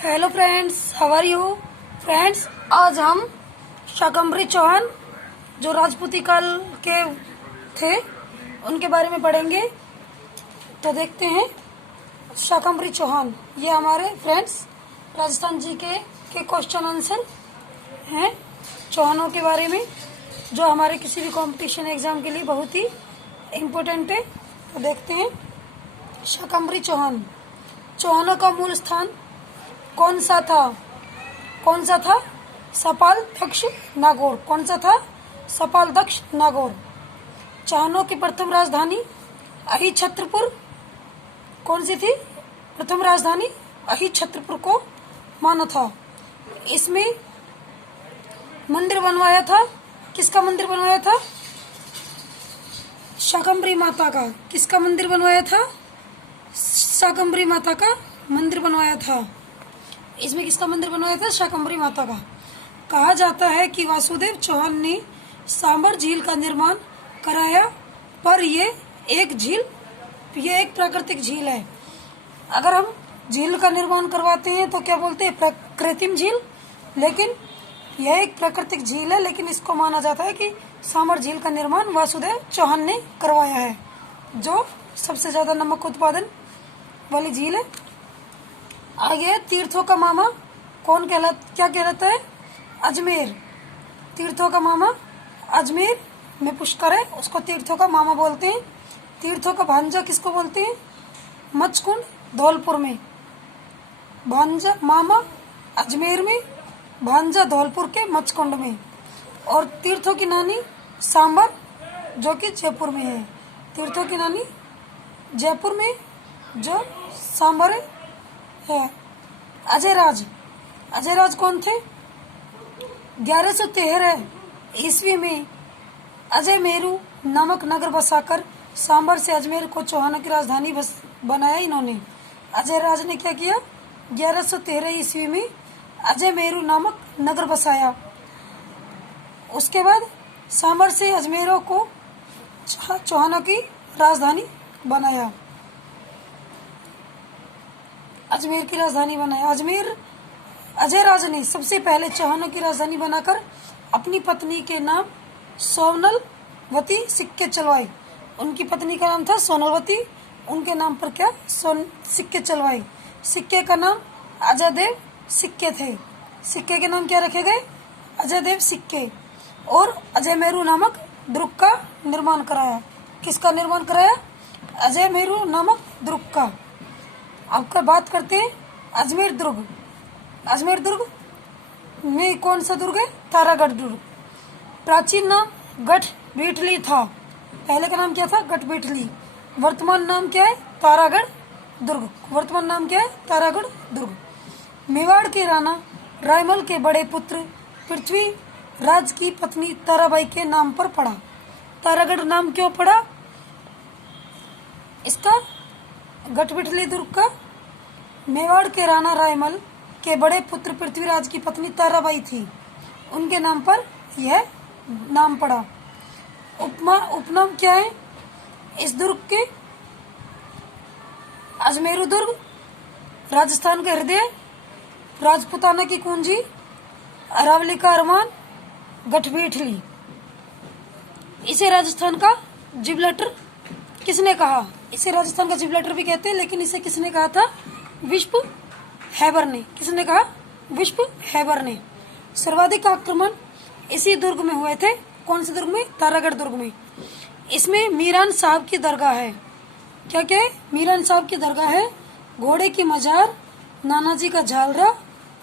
Hello friends, how are you friends. आज हम शाकंभरी चौहान जो राजपूती काल के थे उनके बारे में पढ़ेंगे। तो देखते हैं शाकंभरी चौहान। ये हमारे फ्रेंड्स राजस्थान जी के क्वेश्चन आंसर हैं चौहानों के बारे में, जो हमारे किसी भी कंपटीशन एग्जाम के लिए बहुत ही इम्पोर्टेंट है। तो देखते हैं शाकंभरी चौहान। चौहानों का मूल स्थान कौन सा था? सपाल दक्ष नागौर। कौन सा था? सपाल दक्ष नागौर। चौहानों की प्रथम राजधानी अहिछत्रपुर कौन सी थी? प्रथम राजधानी अहिछत्रपुर को माना था। इसमें मंदिर बनवाया था। किसका मंदिर बनवाया था? शाकंभरी माता का। किसका मंदिर बनवाया था? शाकंभरी माता का मंदिर बनवाया था। इसमें किसका मंदिर बनवाया था? शाकंभरी माता का। कहा जाता है कि वासुदेव चौहान ने सांबर झील का निर्माण कराया, पर ये एक प्राकृतिक झील है। अगर हम झील का निर्माण करवाते हैं तो क्या बोलते हैं? कृत्रिम झील। लेकिन यह एक प्राकृतिक झील है, लेकिन इसको माना जाता है कि सांबर झील का निर्माण वासुदेव चौहान ने करवाया है, जो सबसे ज्यादा नमक उत्पादन वाली झील है। आगे तीर्थों का मामा क्या कहलाता है? अजमेर। तीर्थों का मामा अजमेर में पुष्कर है, उसको तीर्थों का मामा बोलते हैं। तीर्थों का भांजा किसको बोलते हैं? मचकुंड धौलपुर में। भांजा मामा अजमेर में, भांजा धौलपुर के मचकुंड में। और तीर्थों की नानी सांबर, जो कि जयपुर में है। तीर्थों की नानी जयपुर में, जो सांबर है। अजय राज कौन थे? 1113 ईस्वी में अजय मेरू नामक नगर बसाकर सांबर से अजमेर को चौहानों की राजधानी बनाया इन्होंने। अजय राज ने क्या किया? 1113 ईस्वी में अजय मेरू नामक नगर बसाया। उसके बाद सांबर से अजमेर को चौहानों की राजधानी बनाया। अजमेर की राजधानी बनाया। अजय राज ने सबसे पहले चौहानों की राजधानी बनाकर अपनी पत्नी के नाम सोनलवती सिक्के चलवाए। उनकी पत्नी का नाम था सोनलवती, उनके नाम पर सिक्के चलवाए। सिक्के का नाम अजय देव सिक्के थे। सिक्के के नाम क्या रखे गए? अजय देव सिक्के। और अजय मेरू नामक दुर्ग का निर्माण कराया। किसका निर्माण कराया? अजय मेरू नामक दुर्ग का। आपका बात करते हैं अजमेर दुर्ग। अजमेर दुर्ग में कौन सा दुर्ग है? तारागढ़ दुर्ग। प्राचीन नाम गढ़ बेटली था। पहले का नाम क्या था? गढ़ बेटली। वर्तमान नाम क्या है? तारागढ़ दुर्ग। वर्तमान नाम क्या है? तारागढ़ दुर्ग। मेवाड़ के राणा रायमल के बड़े पुत्र पृथ्वीराज की पत्नी ताराबाई के नाम पर पड़ा। तारागढ़ नाम क्यों पड़ा इसका? गढ़बेटली दुर्ग का मेवाड़ के राणा रायमल के बड़े पुत्र पृथ्वीराज की पत्नी ताराबाई थी, उनके नाम पर यह नाम पड़ा। उपनाम क्या है इस दुर्ग के? अजमेरू दुर्ग, राजस्थान का हृदय, राजपुताना की कुंजी, अरावली का अरमान, गढ़बेटली। इसे राजस्थान का जिब्राल्टर किसने कहा? इसे राजस्थान का जिब्राल्टर भी कहते हैं, लेकिन इसे किसने कहा था? विश्व हैबर ने। किसने कहा? विश्व हैबर ने। सर्वाधिक आक्रमण इसी दुर्ग में हुए थे। कौन से दुर्ग में? तारागढ़ दुर्ग में। इसमें मीरान साहब की दरगाह है। क्या क्या है? मीरान साहब की दरगाह है, घोड़े की मजार, नानाजी का झालरा,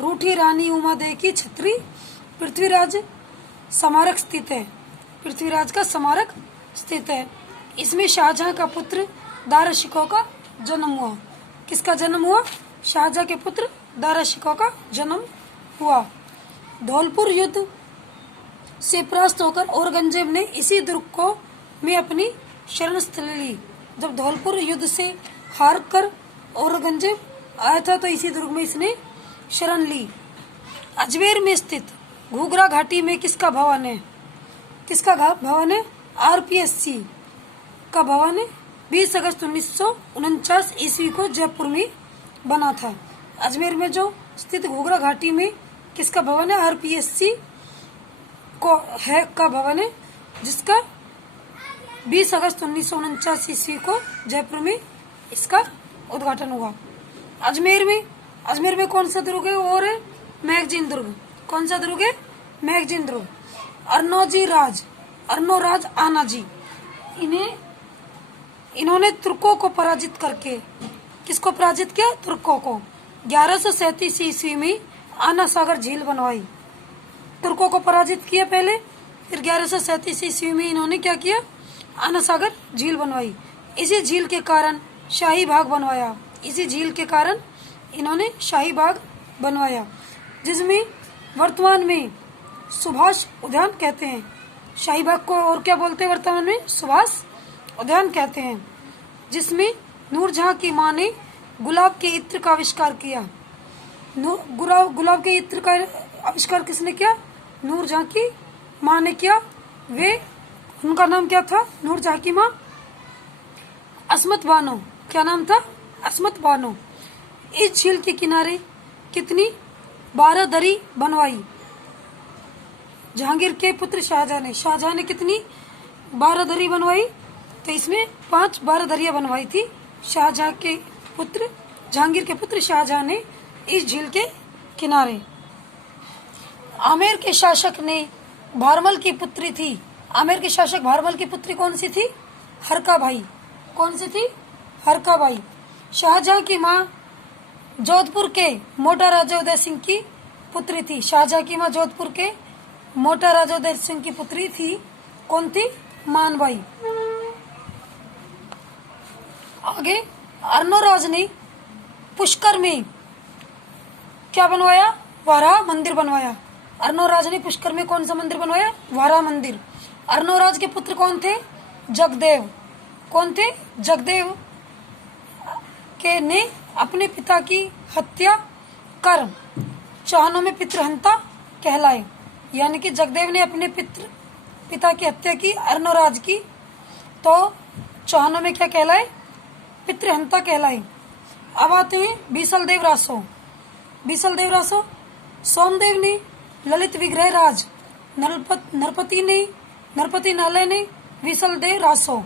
रूठी रानी उमा देवी की छतरी, पृथ्वीराज स्मारक स्थित है। पृथ्वीराज का स्मारक स्थित है। इसमें शाहजहां का पुत्र दारा शिकोह का जन्म हुआ। किसका जन्म हुआ? शाहजहां के पुत्र दारा शिकोह का जन्म हुआ। धौलपुर युद्ध से परास्त होकर औरंगजेब ने इसी दुर्ग को में अपनी शरण स्थली ली। जब धौलपुर युद्ध से हार कर औरंगजेब आया था तो इसी दुर्ग में इसने शरण ली। अजमेर में स्थित घूघरा घाटी में किसका भवन है? किसका भवन है? RPSC का भवन है। 20 अगस्त 1949 ईस्वी को जयपुर में बना था। अजमेर में जो स्थित घूघरा घाटी में किसका भवन है? आरपीएससी को है का भवन है, जिसका 20 अगस्त 1949 ईस्वी को जयपुर में इसका उद्घाटन हुआ। अजमेर में कौन सा दुर्ग है? और है मैगजीन दुर्ग। कौन सा दुर्ग है? मैगजीन दुर्ग। अर्नो राज आनाजी, इन्होंने तुर्कों को पराजित करके, किसको पराजित किया? तुर्कों को। 1137 ईस्वी में आना सागर झील बनवाई। तुर्कों को पराजित किया पहले, फिर 1137 ईस्वी में इन्होंने क्या किया? आना सागर झील बनवाई। इसी झील के कारण शाही बाग बनवाया। इसी झील के कारण इन्होंने शाही बाग बनवाया, जिसमें वर्तमान में सुभाष उद्यान कहते हैं। शाही बाग को और क्या बोलते हैं वर्तमान में? सुभाष उद्यान कहते हैं। जिसमें नूरजहां की मां ने गुलाब के इत्र का आविष्कार किया। गुलाब के इत्र का आविष्कार किसने किया? नूरजहां की मां ने किया। उनका नाम क्या था? नूरजहां की मां अस्मत बानो। क्या नाम था? अस्मत बानो। इस झील के किनारे कितनी 12 दरी बनवाई? जहांगीर के पुत्र शाहजहां ने कितनी 12 दरी बनवाई? तो इसमें 12 दरियां बनवाई थी। जहांगीर के पुत्र शाहजहां ने इस झील के किनारे। आमेर के शासक ने भारमल की पुत्री थी। आमेर के शासक भारमल की पुत्री कौन सी थी? हरका बाई। कौन सी थी? हरका बाई। शाहजहां की मां जोधपुर के मोटा राजा उदय सिंह की पुत्री थी। शाहजहां की मां जोधपुर के मोटा राजा उदय सिंह की पुत्री थी। कौन थी? मानबाई। आगे अर्नोराज ने पुष्कर में क्या बनवाया? वाराह मंदिर बनवाया। अर्नोराज ने पुष्कर में कौन सा मंदिर बनवाया? वाराह मंदिर। अर्नोराज के पुत्र कौन थे? जगदेव। कौन थे? जगदेव के ने अपने पिता की हत्या कर चौहानों में पितृहंता कहलाए। यानी कि जगदेव ने अपने पिता की हत्या की, अर्नोराज की, तो चौहानों में क्या कहलाए? पितृहंता कहलाए। अब आते हैं बीसलदेव रासो। सोमदेव ने ललित विग्रह राज नरपति नालय ने बीसलदेव रासो।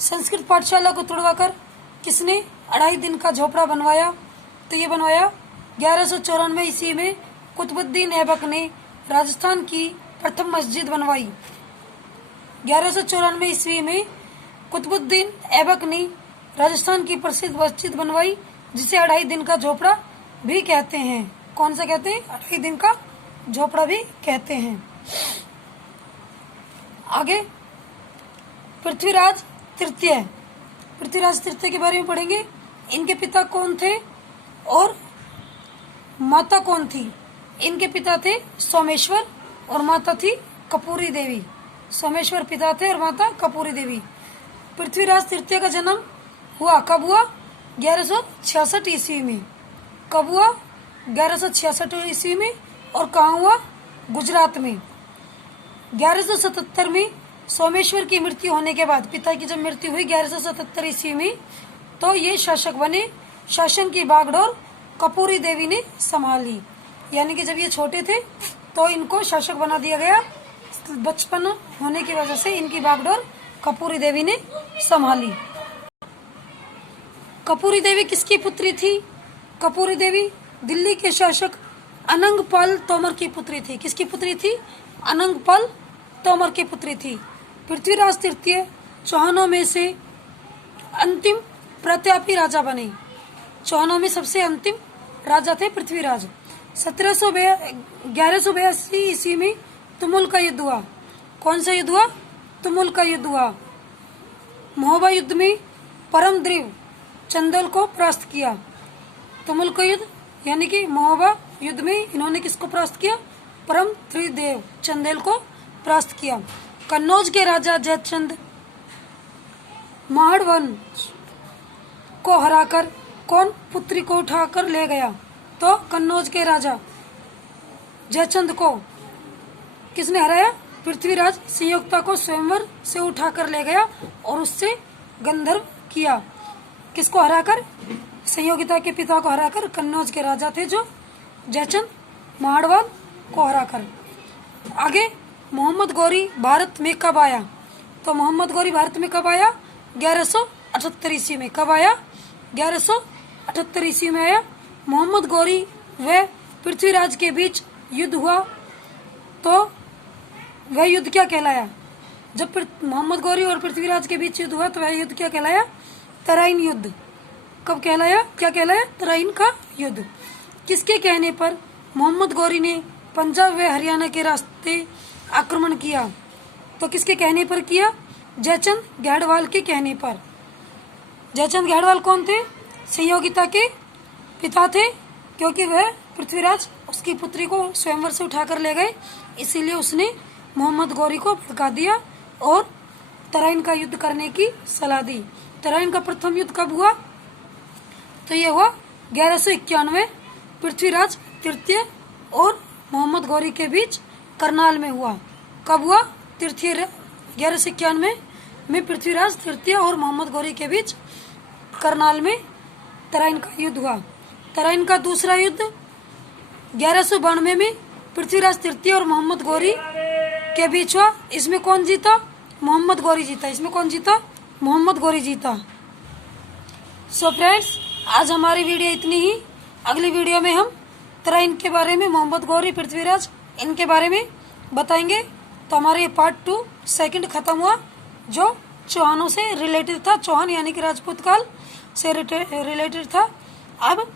संस्कृत पाठशाला को तुड़वाकर किसने 2.5 दिन का झोपड़ा बनवाया? तो ये बनवाया 1194 ईस्वी में कुतुबुद्दीन ऐबक ने राजस्थान की प्रथम मस्जिद बनवाई। 1194 ईस्वी में कुतुबुद्दीन ऐबक ने राजस्थान की प्रसिद्ध मस्जिद बनवाई, जिसे 2.5 दिन का झोपड़ा भी कहते हैं। कौन सा कहते हैं? 2.5 दिन का झोपड़ा भी कहते हैं। आगे पृथ्वीराज तृतीय के बारे में पढ़ेंगे। इनके पिता कौन थे और माता कौन थी? इनके पिता थे सोमेश्वर और माता थी कपूरी देवी। सोमेश्वर पिता थे और माता कपूरी देवी। पृथ्वीराज तृतीय का जन्म हुआ कब हुआ? 1166 ईस्वी में। कब हुआ? 1166 ईस्वी में। और कहाँ हुआ? गुजरात में। 1177 में सोमेश्वर की मृत्यु होने के बाद, पिता की जब मृत्यु हुई 1177 ईस्वी में, तो ये शासक बने। शासन की बागडोर कपूरी देवी ने संभाली। यानी कि जब ये छोटे थे तो इनको शासक बना दिया गया। बचपन होने की वजह से इनकी बागडोर कपूरी देवी ने संभाली। कपूरी देवी किसकी पुत्री थी? कपूरी देवी दिल्ली के शासक अनंगपाल तोमर की पुत्री थी। किसकी पुत्री थी? अनंगपाल तोमर की पुत्री थी। पृथ्वीराज तृतीय चौहानों में से अंतिम प्रतापी राजा बने। चौहानों में सबसे अंतिम राजा थे पृथ्वीराज। 1182 ईस्वी में तुमुल का युद्ध हुआ। कौन सा युद्ध हुआ? तुमुल का युद्ध हुआ। महोबा युद्ध में परमद्रिव चंदेल को परास्त किया। तुमुल का युद्ध यानी कि महोबा युद्ध में इन्होंने किसको परास्त किया? परमद्रिव चंदेल को परास्त किया। कन्नौज के राजा जयचंद महाड़ वंश को हराकर कौन पुत्री को उठाकर ले गया? तो कन्नौज के राजा जयचंद को किसने हराया? पृथ्वीराज संयुक्ता को स्वयंवर से उठाकर ले गया और उससे गंधर्व किया। किसको हराकर? संयोगिता के पिता को हराकर कन्नौज के राजा थे जो जयचंद मारवाड़ को हराकर। आगे मोहम्मद गौरी भारत में कब आया? तो मोहम्मद गौरी भारत में कब आया? 1178 ईस्वी में। कब आया? 1178 ईस्वी में आया। मोहम्मद गौरी व पृथ्वीराज के बीच युद्ध हुआ तो वह युद्ध क्या कहलाया? जब मोहम्मद गौरी और पृथ्वीराज के बीच युद्ध हुआ तो वह युद्ध क्या कहलाया? तराइन युद्ध। कब कहलाया? क्या कहलाया? तराइन का युद्ध। किसके कहने पर मोहम्मद गौरी ने पंजाब व हरियाणा के रास्ते आक्रमण किया? तो किसके कहने पर किया? जयचंद गढ़वाल के कहने पर। जयचंद गढ़वाल कौन थे? संयोगिता के पिता थे, क्योंकि वह पृथ्वीराज उसकी पुत्री को स्वयंवर से उठाकर ले गए, इसीलिए उसने मोहम्मद गौरी को भड़का दिया और तराइन का युद्ध करने की सलाह दी। तराइन का प्रथम युद्ध कब हुआ? तो यह हुआ 1191 पृथ्वीराज तृतीय और मोहम्मद गौरी के बीच करनाल में हुआ। कब हुआ? तृतीय 1191 में पृथ्वीराज तृतीय और मोहम्मद गौरी के बीच करनाल में तराइन का युद्ध हुआ। तराइन का दूसरा युद्ध 1192 में पृथ्वीराज तृतीय और मोहम्मद गौरी के बीच हुआ। इसमें कौन जीता? मोहम्मद गौरी जीता। इसमें कौन जीता? मोहम्मद गौरी जीता। सो फ्रेंड्स, आज हमारी वीडियो इतनी ही। अगली वीडियो में हम तराइन के बारे में, मोहम्मद गौरी, पृथ्वीराज, इनके बारे में बताएंगे। तो हमारे पार्ट 2 सेकंड खत्म हुआ, जो चौहानों से रिलेटेड था। चौहान यानी कि राजपूत काल से रिलेटेड था। अब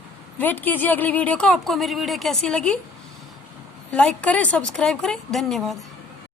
वेट कीजिए अगली वीडियो का। आपको मेरी वीडियो कैसी लगी? लाइक करें, सब्सक्राइब करें। धन्यवाद।